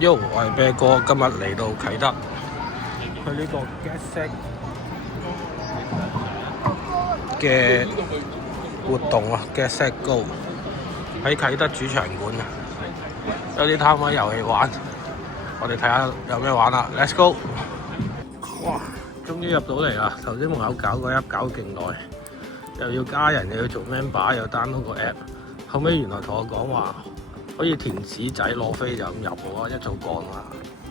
Yo，我係啤哥，今日嚟到啟德，去呢個 Get Set 嘅活動啊 ，Get Set Go 喺啟德主場館啊，有啲攤位遊戲玩，我哋睇下有咩玩啦 ，Let's go！ 哇，終於入到嚟啦！頭先門口搞個 app 搞勁耐，又要加人，又要做 member，又 download 個 app， 後尾原來同我講話可以填紙仔攞飛就咁入喎，一早講啦。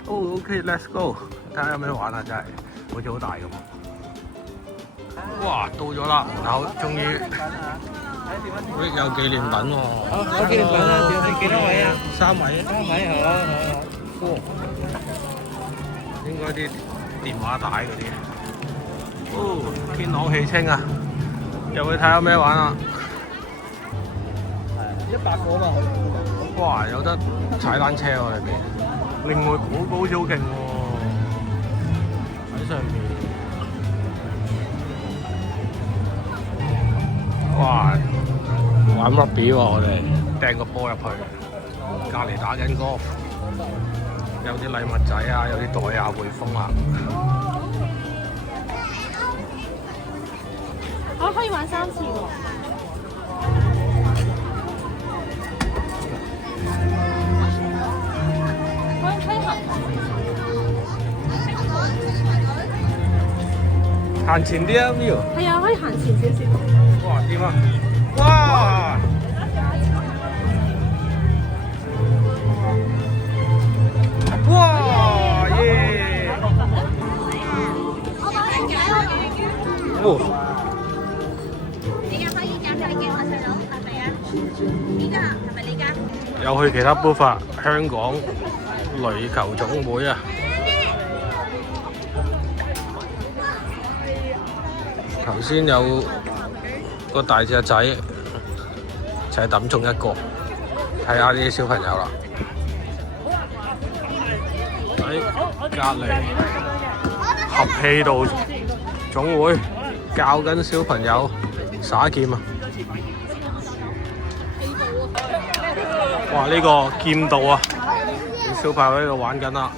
哦，OK，Let's go， 睇下有咩玩啊！真係好似好大咁。哇，到咗啦，門口終於。有紀念品喎。有紀念品啊！幾多位啊？3位。3位好啊。應該啲電話帶嗰啲。哦，天朗氣清啊！入去睇下咩玩啊！100個嘛。哇！有得踩單車喎裏邊，另外好高好似好勁喎，喺上面。哇！玩 rugby 喎，我哋掟個波入去，隔離打緊 golf， 有啲禮物仔啊，有啲袋啊，匯豐啊。我可以玩3次喎。行前啲啊 Miu。係啊，可以行前少少。哇！點啊？哇！哇！耶！哦！你嘅可以揀你嘅我細佬，係咪啊？呢個係咪你㗎？又去其他 booth 啊！香港壘球總會啊！頭先有個大隻仔就係抌中一個，睇下啲小朋友啦。喺隔離合氣道總會教緊小朋友耍劍啊！哇！呢個劍道啊，啲小朋友喺度玩緊啦，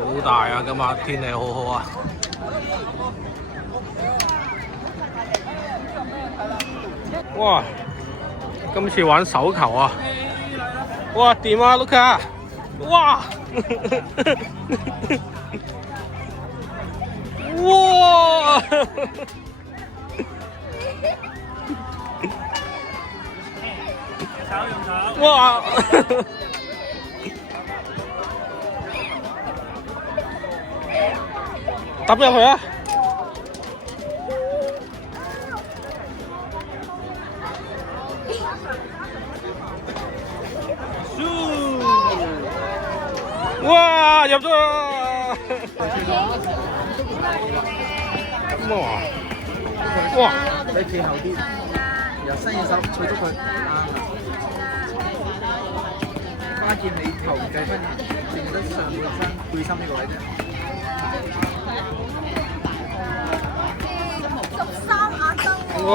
好大啊！今日天氣好好啊！哇！今次玩手球啊！哇，掂啊 ，Luca！ 哇！哇！哇！揼入去啊！哇！入咗啦！哇！你企後啲，由伸隻手取咗佢。關鍵你球唔計分，淨係得上半身背心呢個位啫。哇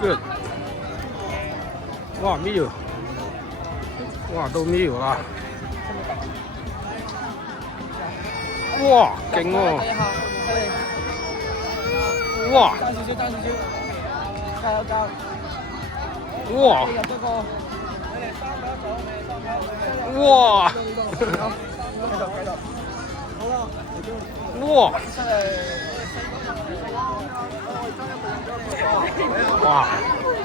！Good！ 哇！Miu！ 哇！到 Miu 啦！哇！勁喎！哇！爭少少，加油！哇！入咗個。哇！繼續。好啦。哇！哇！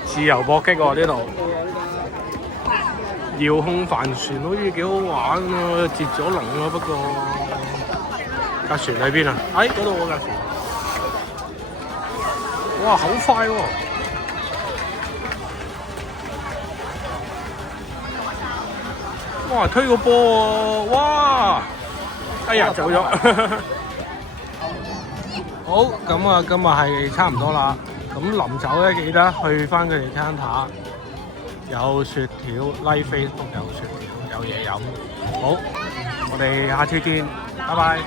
自由搏擊喎呢度，遙控帆船好似幾好玩啊！截咗龍啊，不過架船喺邊啊？喺嗰度喎架船。哇！好快喎！哇！推個波喎！哇！哎呀，走咗。好，咁啊，今日係差唔多啦。咁臨走咧，記得去翻佢哋餐塔，有雪條 ，like Facebook 有雪條，有嘢飲。好，我哋下次見，拜拜。